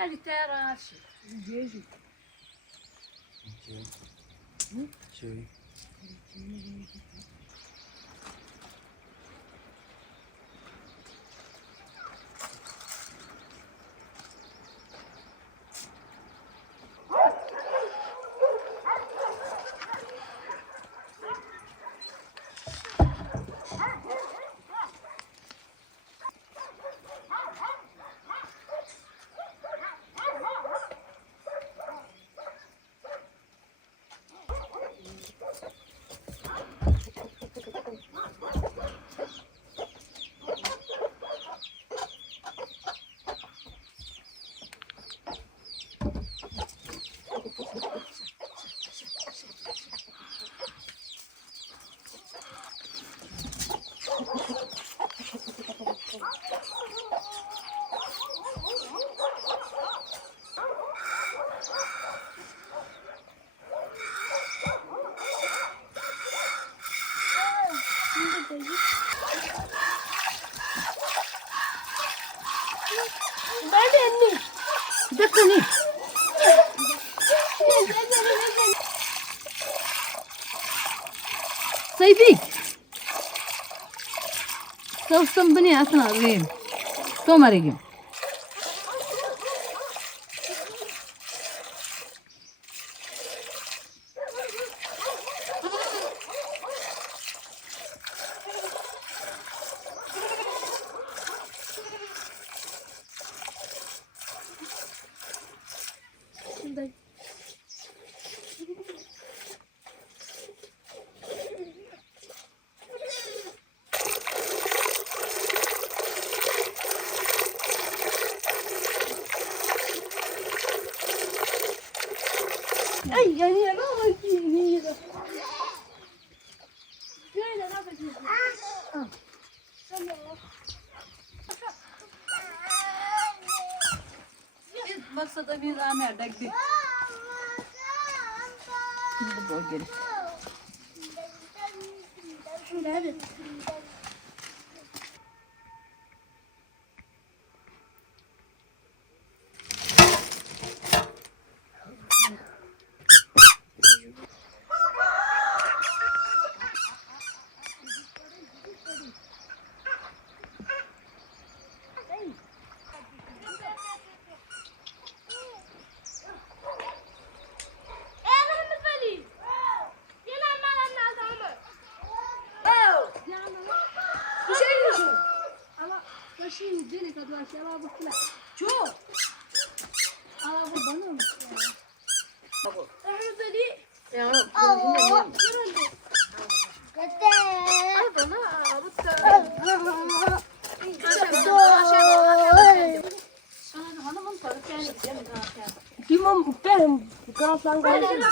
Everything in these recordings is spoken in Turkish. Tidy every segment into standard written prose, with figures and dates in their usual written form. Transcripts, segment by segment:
Yani teraşı. Gezi. Şey. Bir dakika ne? Sayfik. Dostum beni asın alayım. Tomarigim. Ay yani ne var ki? Böyle ne yapacağız? Biz maksada bir amerdak bir. Bu bölgeli. Evet. Şimdi deli kadar aşağı baktılar. Çok. Aa bu bana mı? Bu. Deli. Ya. Allah. Ay bana bu da. Hanımın parası yani gidelim zaten. Kimim benim kafadan geldi.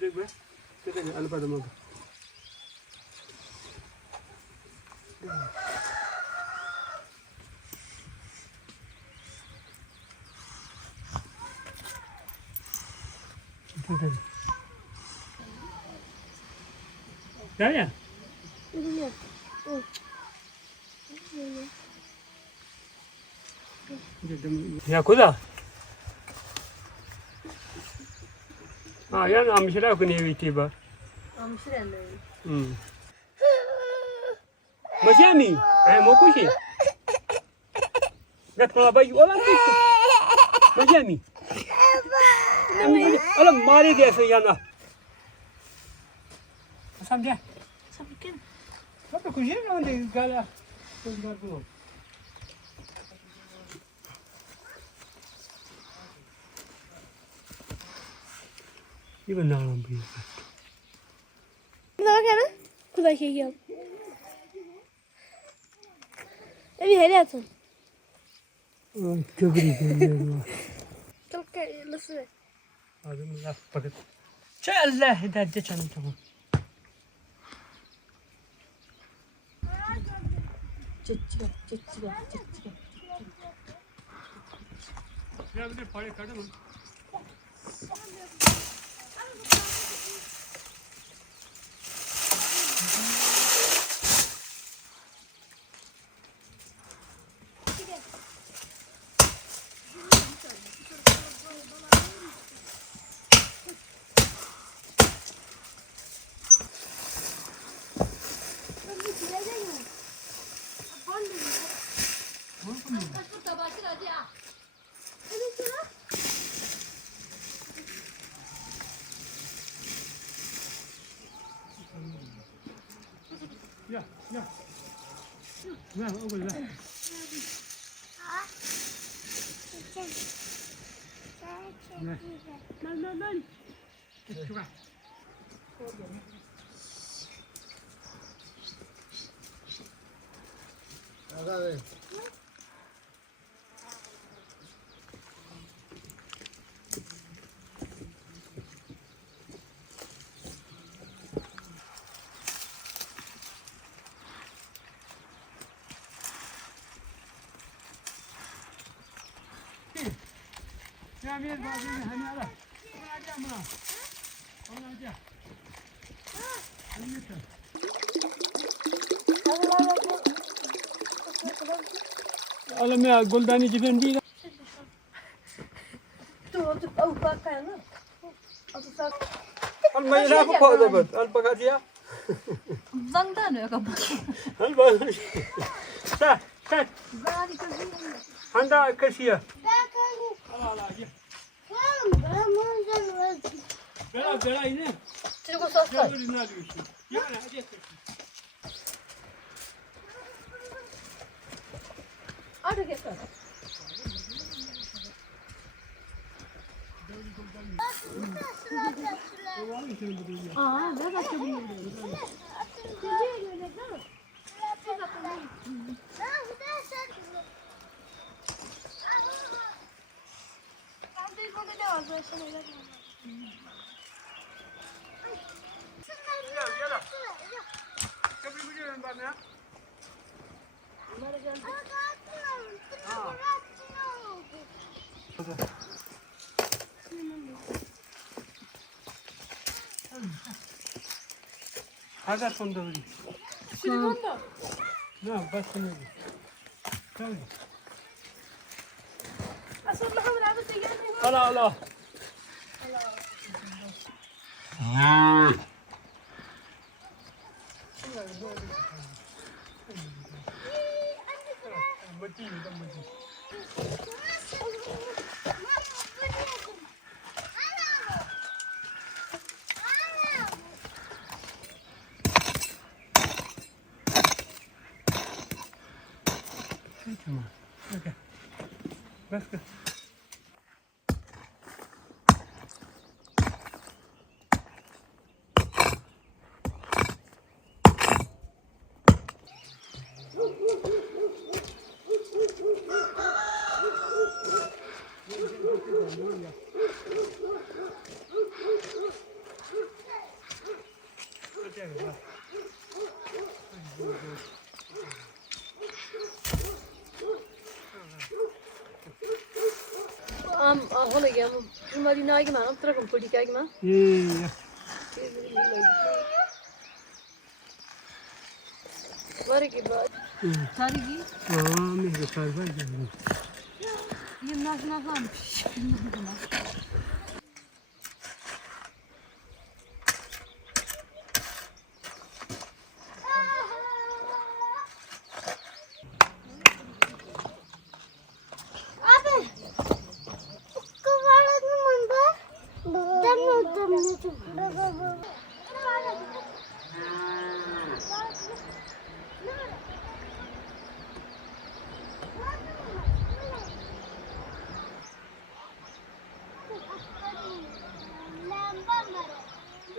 Dedik be. Dedik albadım oldu. Dedik. Gel ya. Ya kuda. Ha yan amşira ku ne viti ba. Amşire ne? Majami, ay mo kushi. Gat ko ba yu olan kushi. Majami. Ala mare de se yana. Samjhe. Samkin. Apa kushi na de gala. Kuzgar ko. Iba naram bi. Ne bakana? Kulak yiyeceğim. Evi hele atın. Köbri geliyor. Çok nasıl? Adım laf paket. Allah hidayet canım tamam. Çık. Ya bir de para kadar mı? Ya. Ya oğlum ya. Lan. Şuraya. Hadi. Ya bir bazı hani ala. Hadi ama. Olacak. Alam ya goldani gibi değil. Dur, al bakayım. Al mayra ko pa dapat. Al pakat ya. Zangdan ya kapı. Al bak. Sa. Zani kızım. Handa kasiya. Ala ya. Bela yine. Çıkı sokak. Ya böyle ne diyorsun? Yani hadi. Hadi getir. Aa, ne bakıyor bunu? Gel. Köprü biliyorum ben ya. Hazır sonda öyle. Silikonda. Ne bas şimdi. Tamam. Aslında hamur abi de gelmiyor. Allah. Tamam. Okay. Bas. Hola gel. Cumali na gima, antara kompudi ka gima. Iya. Var ki bak. Tari ki. Nih besar banget. Yem nasıl falan.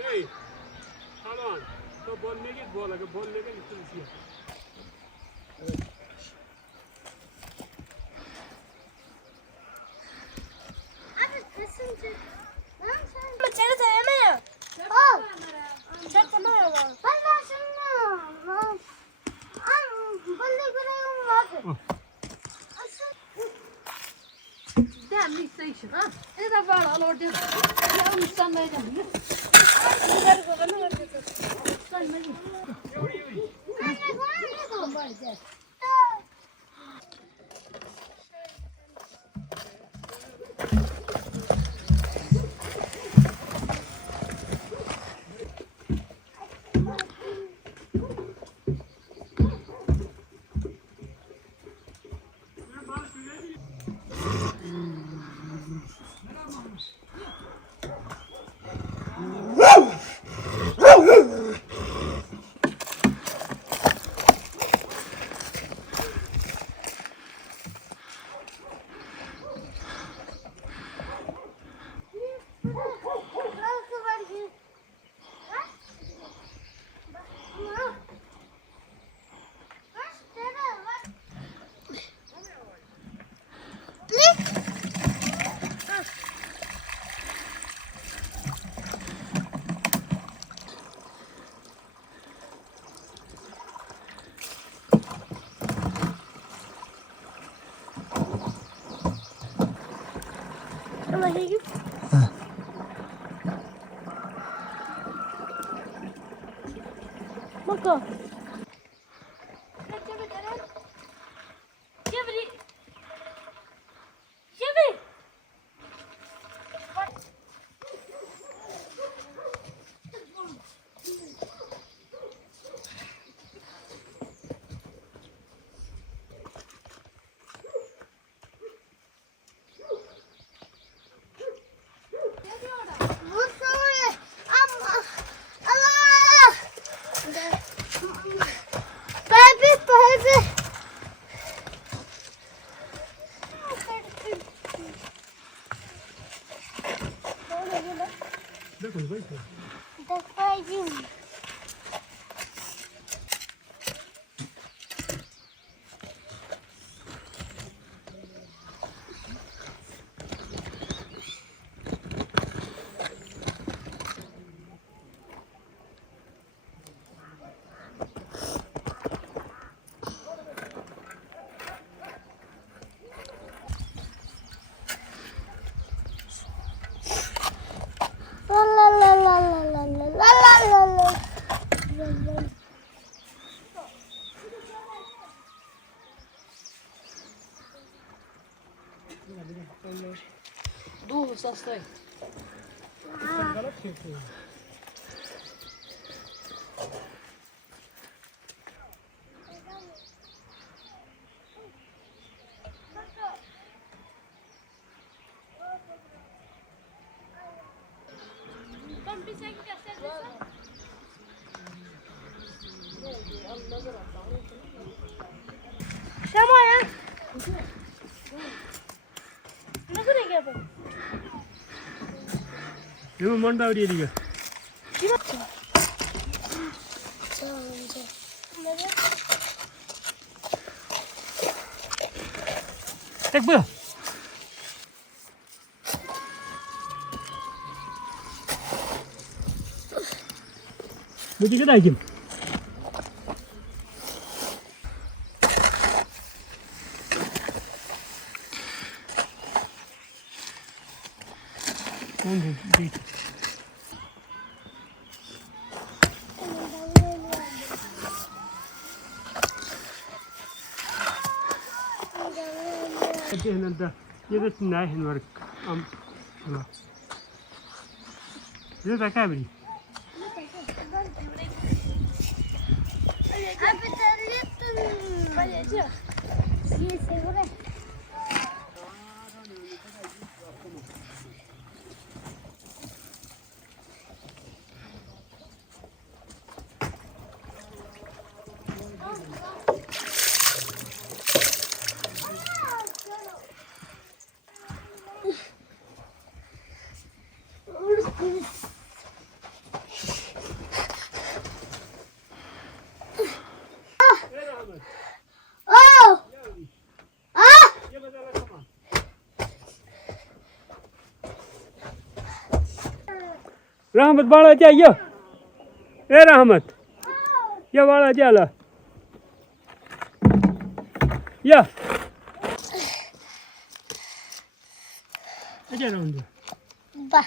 Hey, come on. तो बोलने की बोल अगर बोलने का लिखते हैं Çene sevme ya. Al. Çene sevme ya. Ben de şimdi. Balle göreyim var. Damn me station ha. Ne de var al orada. Ya uçtan vereceğim. Gider kokanı var. Uçtan vereceğim. Ama heyim. Bak. देखो भाई Dur sasтай. Şama ya. Nasıl renk yapalım? ये मंडा उड़ी दिया Kim atacak? tek bu Mesti ke dah jam. Di. Jadi nanti ये तो नहीं है वर्क हम हाँ ये तो क्या बनी रहमत बाला चाहिए ए रहमत ये वाला चला या अच्छा रहमत बा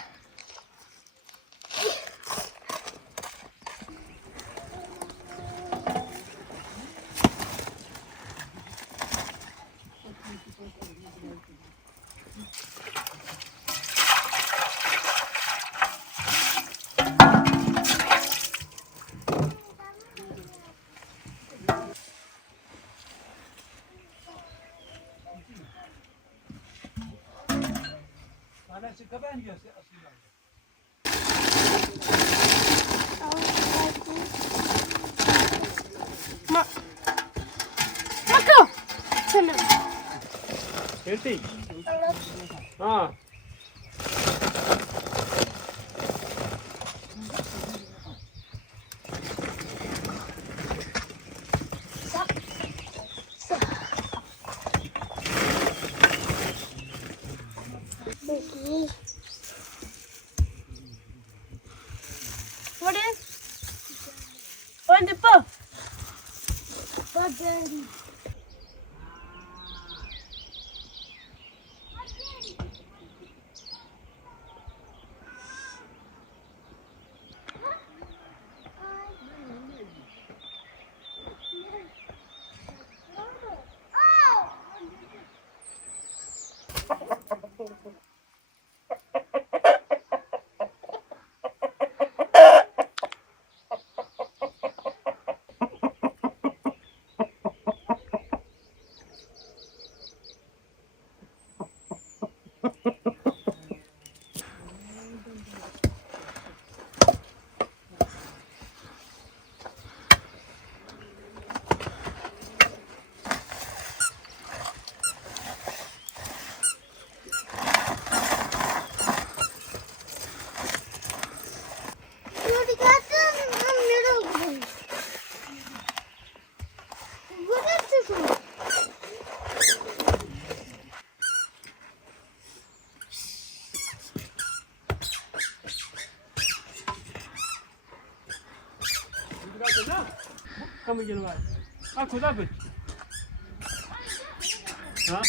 Mako sana कैसी हाँ What is? On the puff. कम गिनवा आ खुदा पे हाँ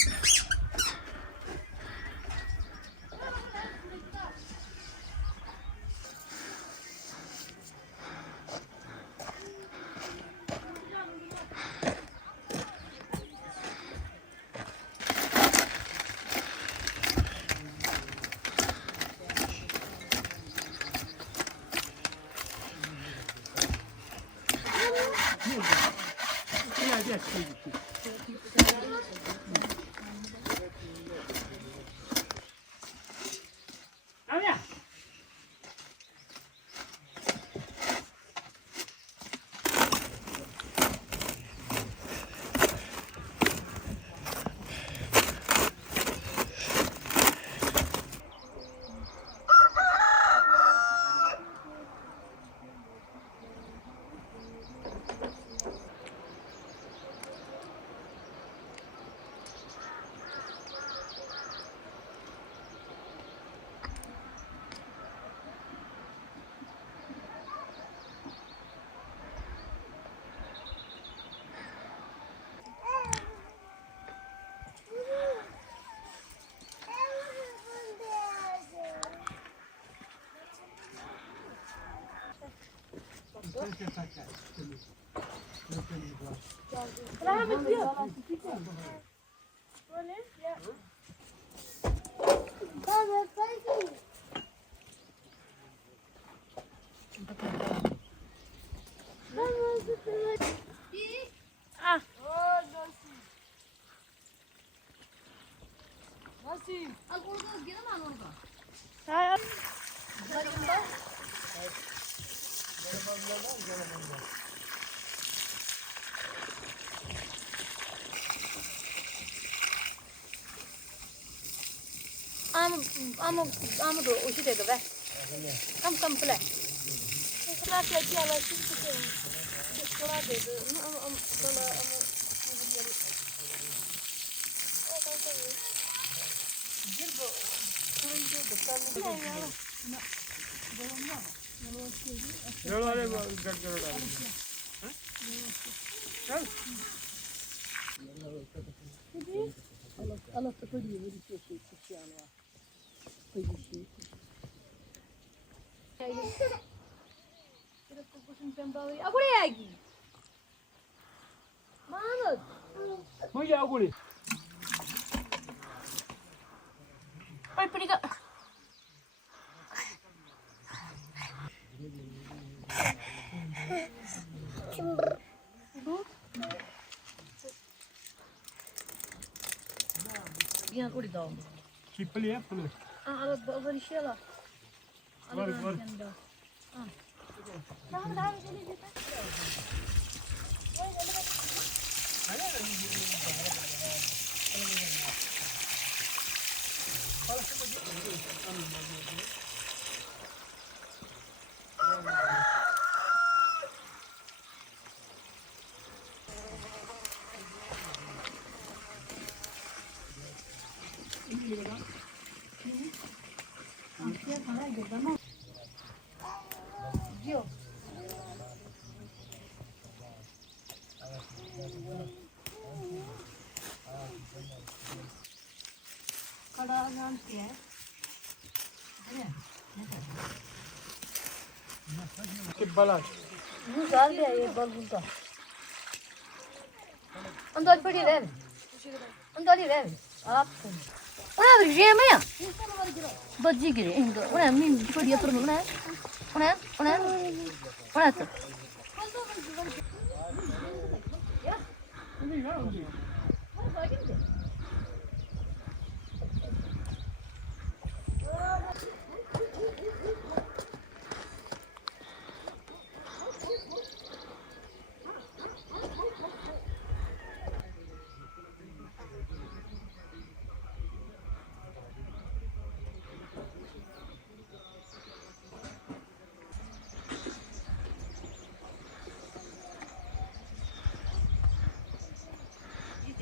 Rahmet yok. Böyle ya. Baba peki. Ah. Nasıl? Al orada gene mi al orada? Hayır. Am do usi de be. Kam pula. Sıra peki ala şimdi şey. Sıra dedi. Allah ta koyi bir şey alwa. Koyi bir şey. Kira kokusun pembawi. Aku lagi. Mahmud. Mungkin aku ni. Ay pergi. Yan uri daw. Sipil ya, penuh. Ala bari şey ala. Var. Daha sini kita. Yok. Kadağından diye. Kibbalan. Bu zal diye ye bal bulda. Andal padi ver. Andal ver. Aap. Ona bir şey mi ya? Bacı gire. Ona min padi yapar mı ona? Ona. Ona tı. Ya.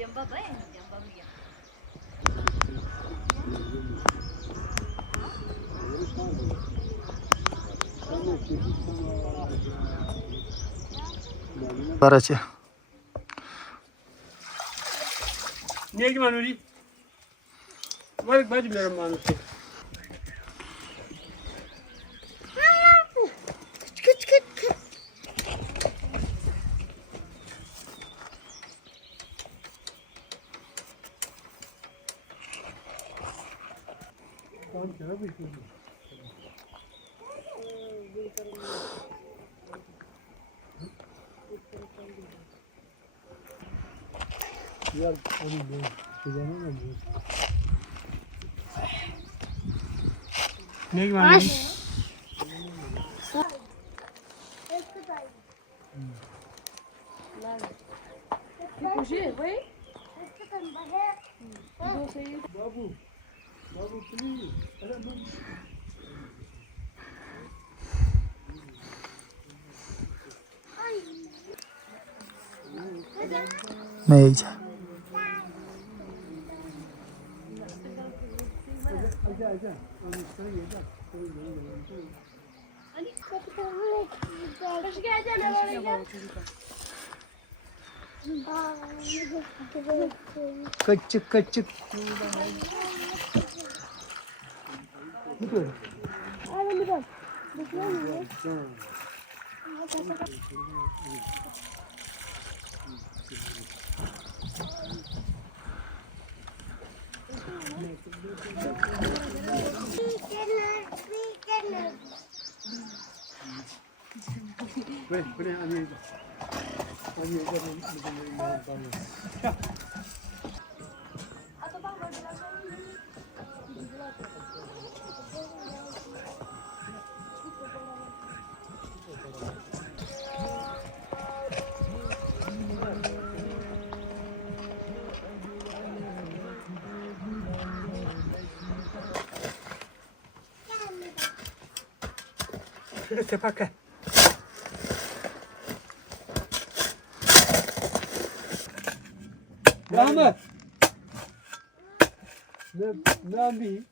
Jamba ba? Jamba mia. Araçı. Niye gimana ni? Balik baju biar manusia. Kıç. Tamam, kira bir şey. Ya onu ben kullanamam. Ne gimana ni? Puji, wei. Babu, please. Ada bun. Meyce. Aja. Hoş geldin oraya. Küçük. Hadi bir bak. Wait, wait, I mean, Tepake. Rahmet. Ne abi?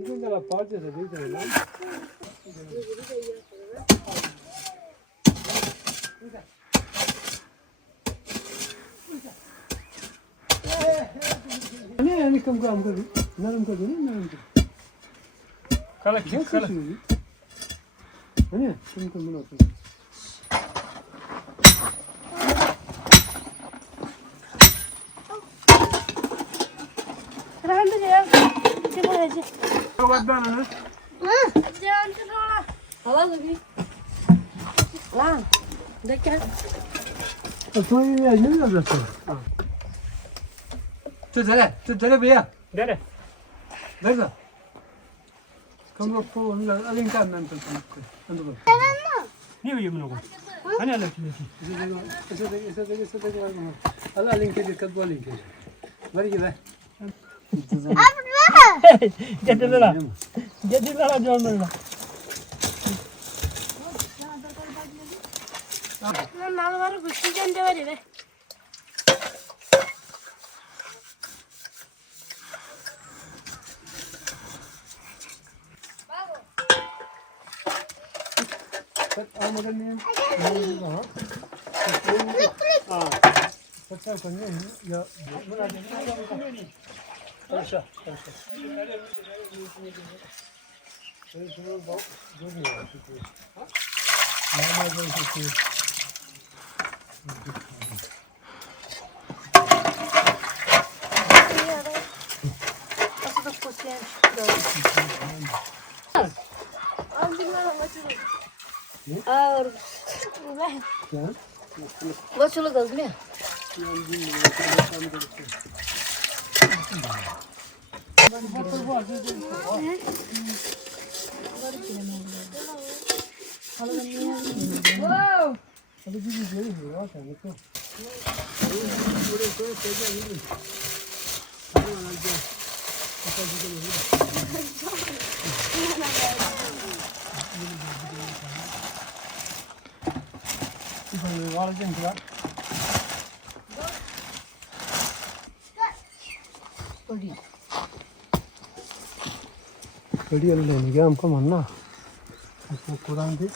Bugün de la parça da değil de lan. Ne yani kam kam kadi? Naram kadi ne naram kadi? Kala kim kala? Ne? Kim kam bunu atın? Rahmet ya. Kim olacak? Kavaddan ana. Can şuna. Hava da bir. Lan. Gel. तो ये आज नहीं लग रहा था तो चले भैया डरे डर जा कम लोग को अलिंग का नाम तो अंदर नहीं हुई हम लोगों अने अलग चीज़ ऐसे अल्लाह अलिंग के दिक्कत बोल अलिंग के मरी गया जल्दी लड़ा जोड़ मिलना Malları kuşlayacağım de var ya be. आमदन ने हाँ अच्छा करने या बना देना अच्छा अच्छा ये सुनो बहुत दूर नहीं है हाँ मामा जैसे और वो चलो गल में कड़ी वाले लेने गया हमको मन्ना उसको कुरान दे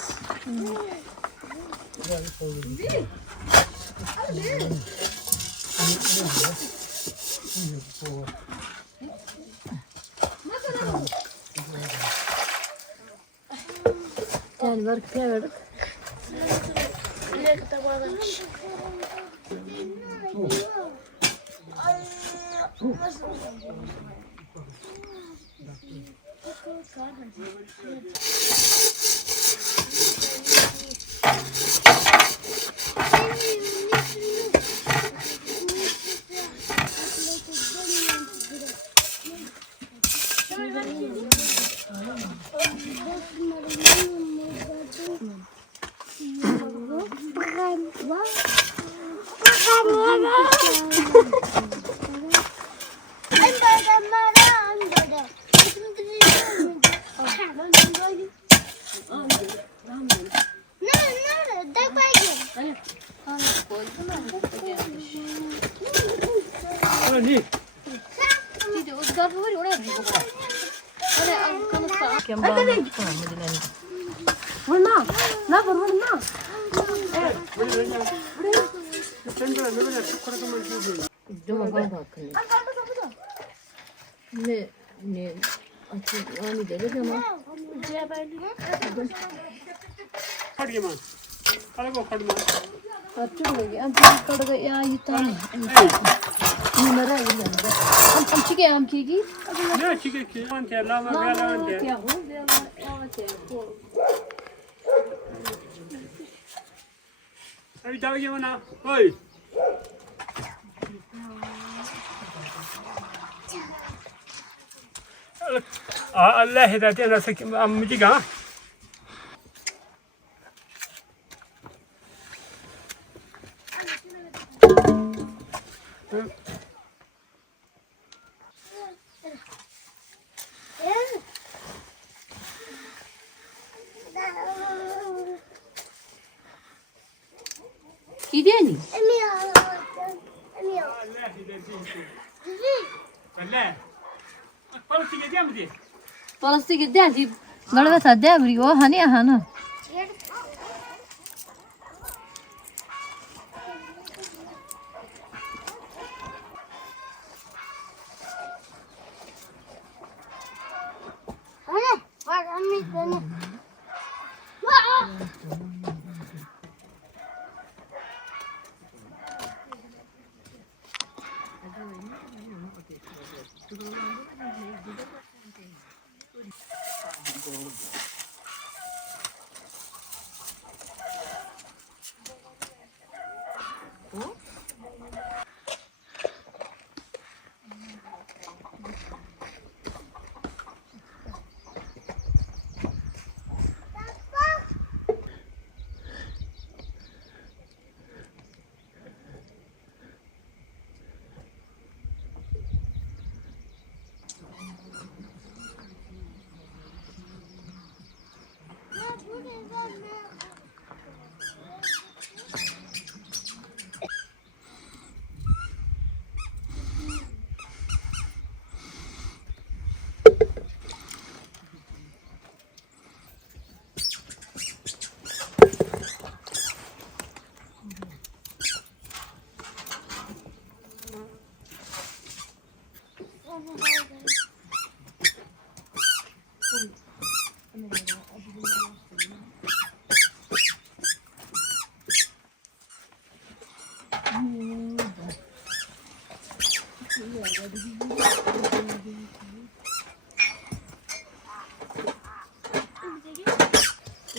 जानवर क्या कर Ne kadar varmış. नहीं Jadi usgar hari orang ni bukan. Ada kamu tak? Ada ni. Mana? Na baru na. Cuma kau tak kena. Ne, aku ni dia macam mana? Dia balik. खड़ गया मां अलग को खड़ मां अच्छा लगे अब कड़ गया ये ताने नमरा ये नमरा हम चिके हम की ना चिके की अंते लावा गया अंते क्या हो गया आते को अभी जाओ ये मना ओए Allah hidayeti nasıl ki amcı ga Gideni. Allah hidayeti Allah Palısı gidiyor mu diye Palası gider di galva sadde abri o hani ahana.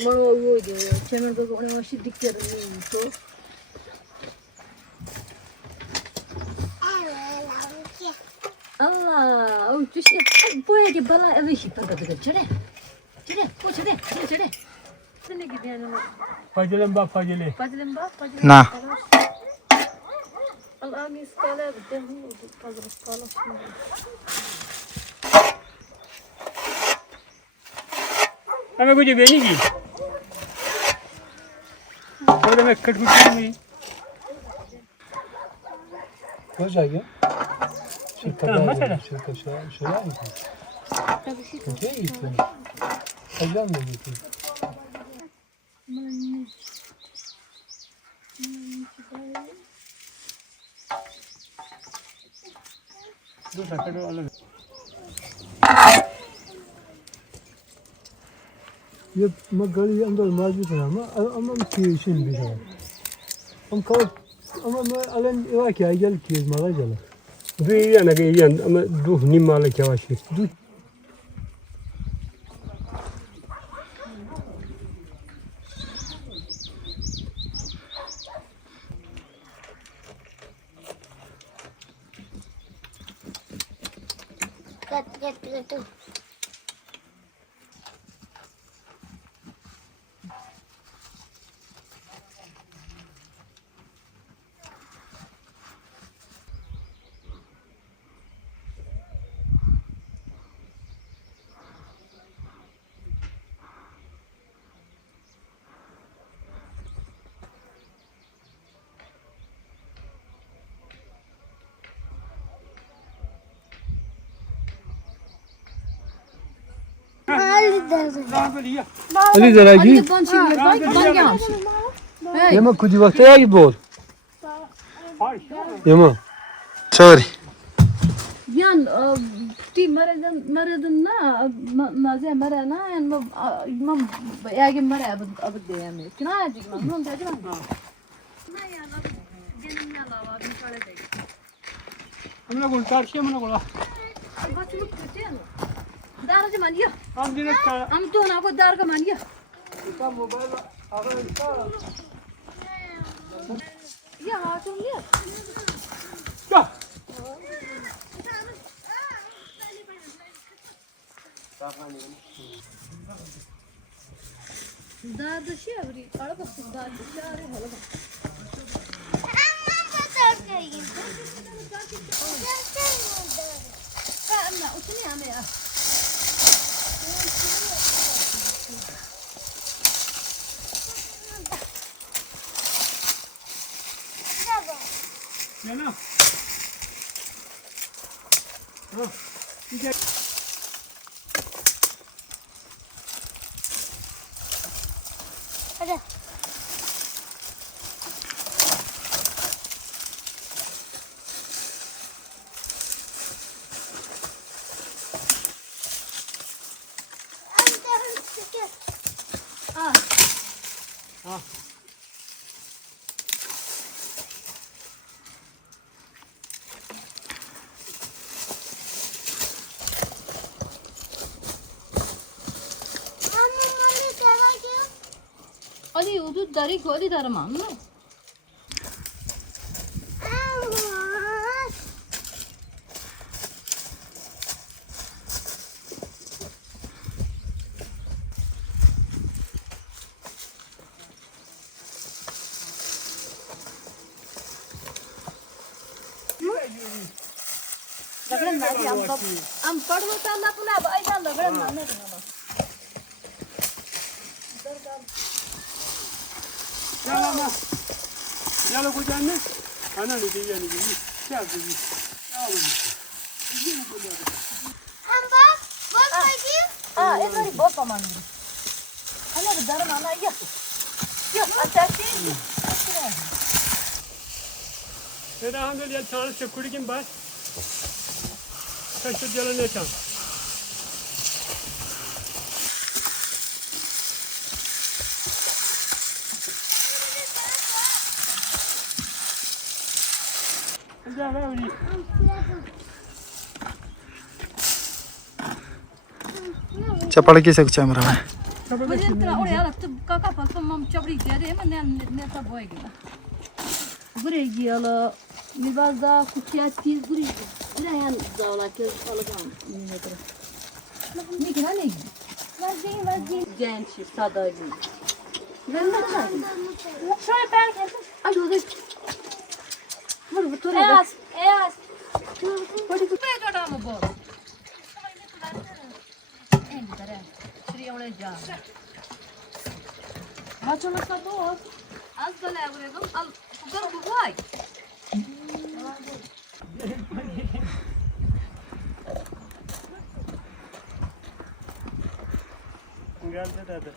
Mano yo de çemen de ona başı dikkat edin to. Allah, o tuşu bu ya bala evi şipa da çere. Çere, bu çere, çere. Sen ne gidiyorsun? Facilen bak facile Fazlın bak, fazlın. Na. Allah'ım iskala bir de fazla iskala şimdi. हमें कुछ बेनी की और मैं कट कुछ नहीं हो जाएगा Tamam, mesela. Şirket şey var mı? Okey gitti. Hocam mı gitti? dur sakın alın Yok magali अंदर मौजूद है ama bir şey bir şey. Ama alen evak ya gel ki mala gel. bir yana ki yan ama duh nimale yavaş dur Get. Ali जरा की Ali ban şimdi ban gelmiş. Yama kudu vakti ya gibi ol. Yama. Sorry. Yan تی مردن نه مازه مرد نه این ما یکی مرد اب دیگه که نه دیگه من اون دیگه من نه یا نه جنم نه لاوار میکاره دیگه همنا گل کارشی همنا گلا بچه لوک کتیه دارج منیه هم دیگه کار هم تو نه بود دارگ منیه تا موبایل آره تا یا هاتون نیه تا دادشی ابری کار بس دادشی آره حالا نه اوچنی همه یا نه نه دیگه Hadi. ha Ali udu dari goli darman mı? लगन मारी हम पढ़ होता ना पुना ऐसा लगन मारने देना Yalama. Yala kocanne. Ana ne diye yani gibi. Şey yapıyor. हाँ एक बारी बहुत सामान दी अरे डर माना ये अच्छा ठीक Seda handel ya çağrı çekuri kim bas. Kaçtı yalan ne çağ. Gel ver öyle. चपड़ की से कैमरा में मुझे इतना और यार अब तो काका पास मम चबड़ी दे रहे हैं ने सब होएगा बुरे गियाला निवाजा कुछ चीज बुरी बुरे यार जावला के अलग नहीं कर नहीं क्या नहीं वजी जैन शिप सादा जी Şöyle ben kendim. आज हो गए मर तो Eyas. बड़ी कुछ पे जोड़ा मो बो एंड करे श्री ओले जा हाँ चलो सब बहुत आज कल आएगा अब उधर बुआई Gel de.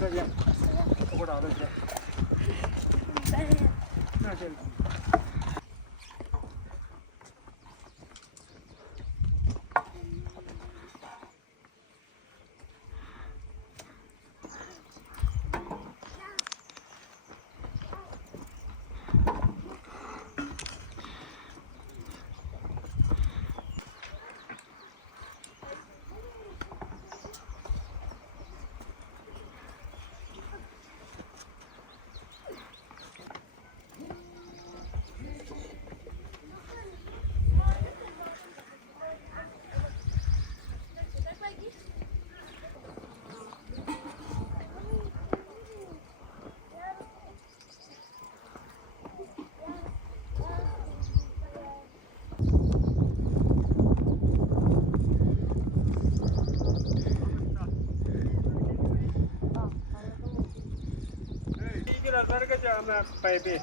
Gel. O kadar da gel. Gel. Baby.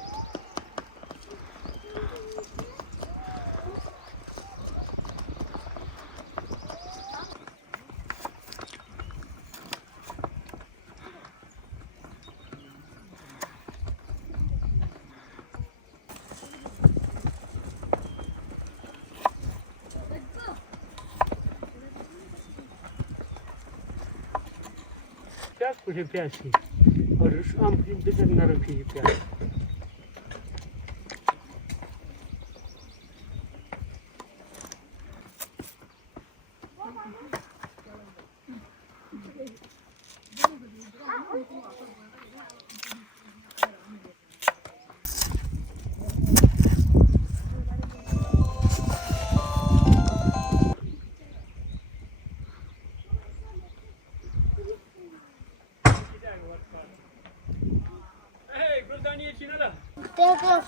प्याज कुछ प्याज की और आम की बिजन न रखी प्याज देखो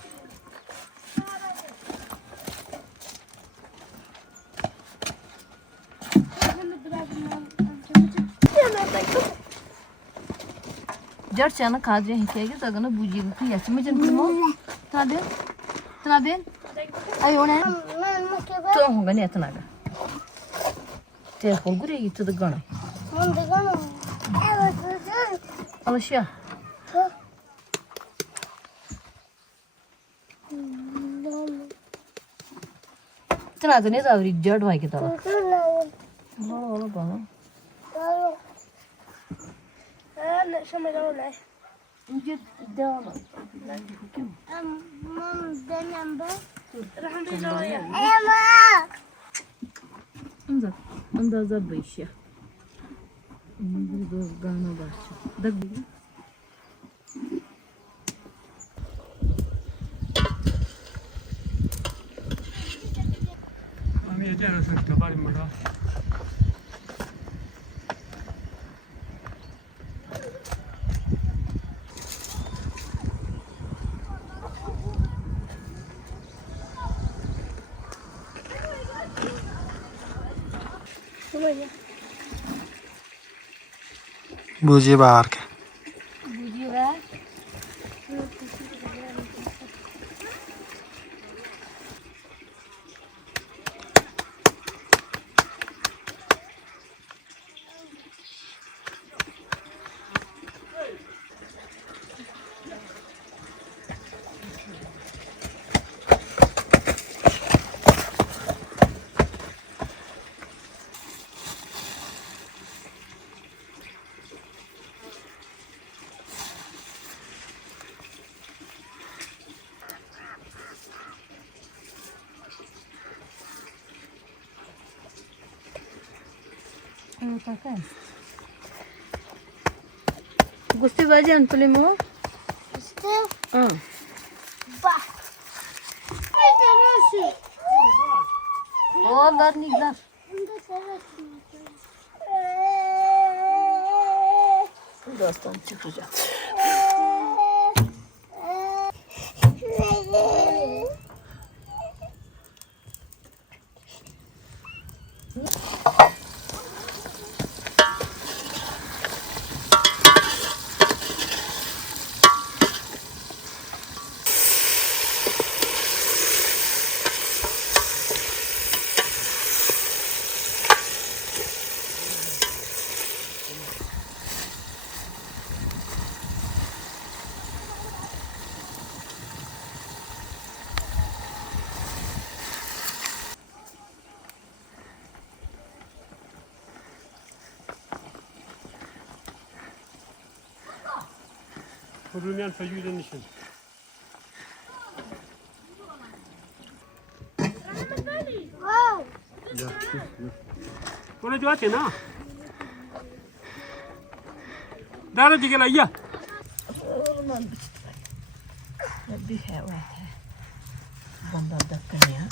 Gerçekten kadri hikaye sagana buji bu ya simecen primo tadin ay ona to honga ne tanaga te hongure yitu da gana alışya tana ne zavri jad vai kita ola bana انا شو ما اقول له ince devam مام ده نمبر راح نجي anda za bayışya bu gana başça da हम ये तेरा सकते बारी मरा बुझिए बाहर के buji ver Gusti bajan tulimo işte ah bak ay neresi o dar nigdar bunda seversin dostum çıkacak रुमियान फजूदन निशन wow कोने जो आते ना दारा दिखेला या bir hava banda dakika ya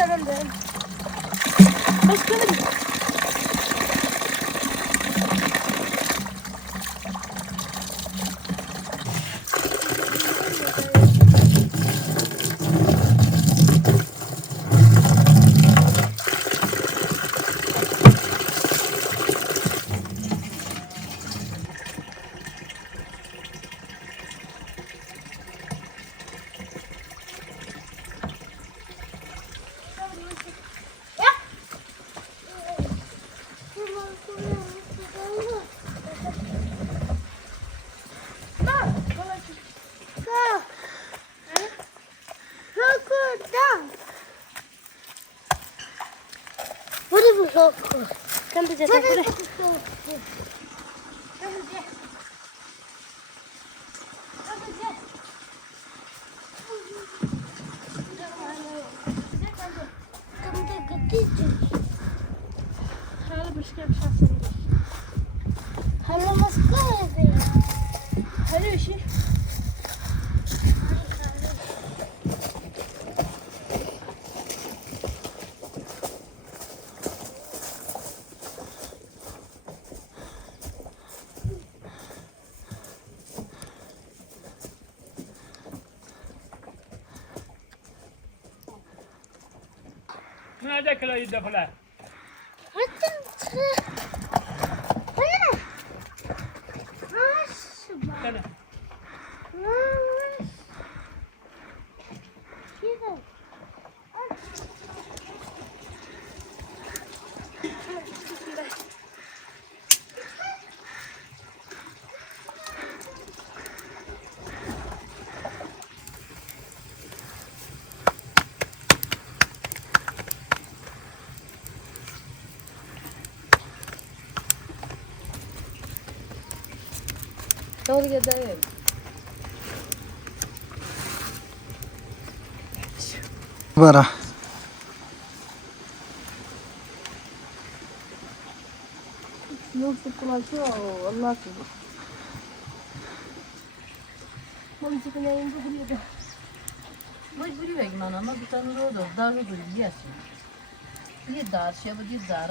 sarıldı. Başka ne? Kan bize takılır. Hala başka bir şey sanırım. Hala maskara değil. Hala bir şey. Nerede kılayı da falan? Sana. Don't get that in. Bara. Yok sıkıntı Allah korusun. Mami çıkınca ince duruyordu. Mecburi ve gitmem ama bir tane de o da dar duruyor diyorsun. Bir dar şey bu bir dar.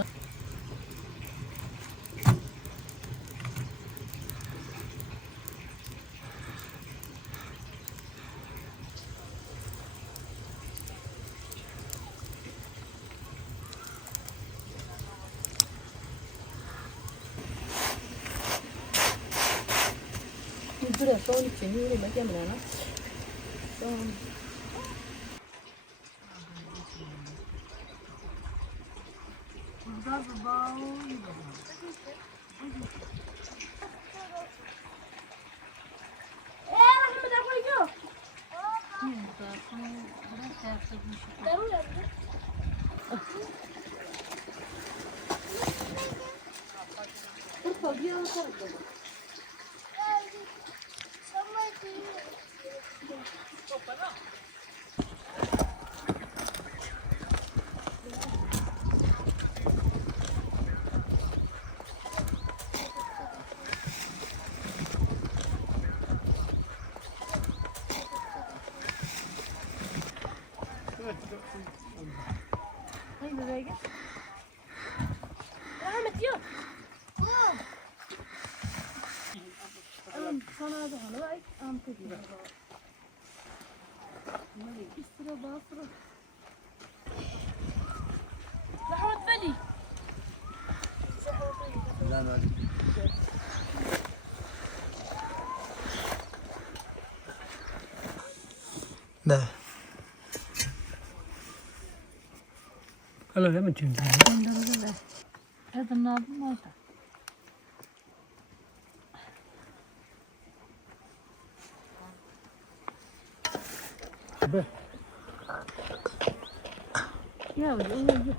Dura son için yürümek emrana. Son. Burada bir bağ Rahmet yok. Sana da hala var. Amca gibi. Bir sıra daha sıra. Rahmet Veli. Ne? Hala hemen çıktı. Kadın ne yapayım orada? Be. Ya öyle yok.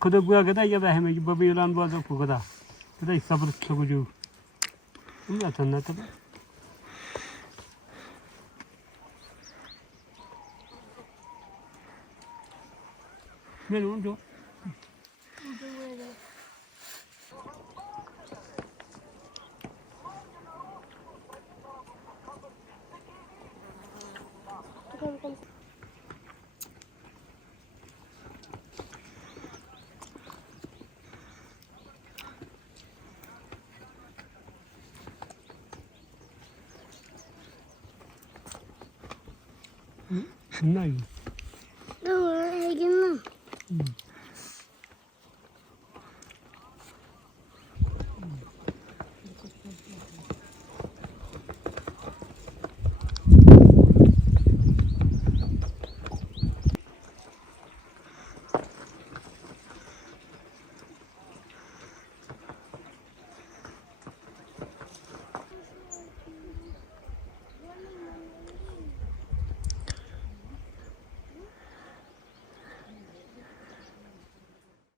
Kuda buya kadar ya da hemen babi yılan boğazı bu kadar. Kuda sabır sokucu. Bunu zaten ne tabi? Ben onu diyor. Bunlar iyi. Dur,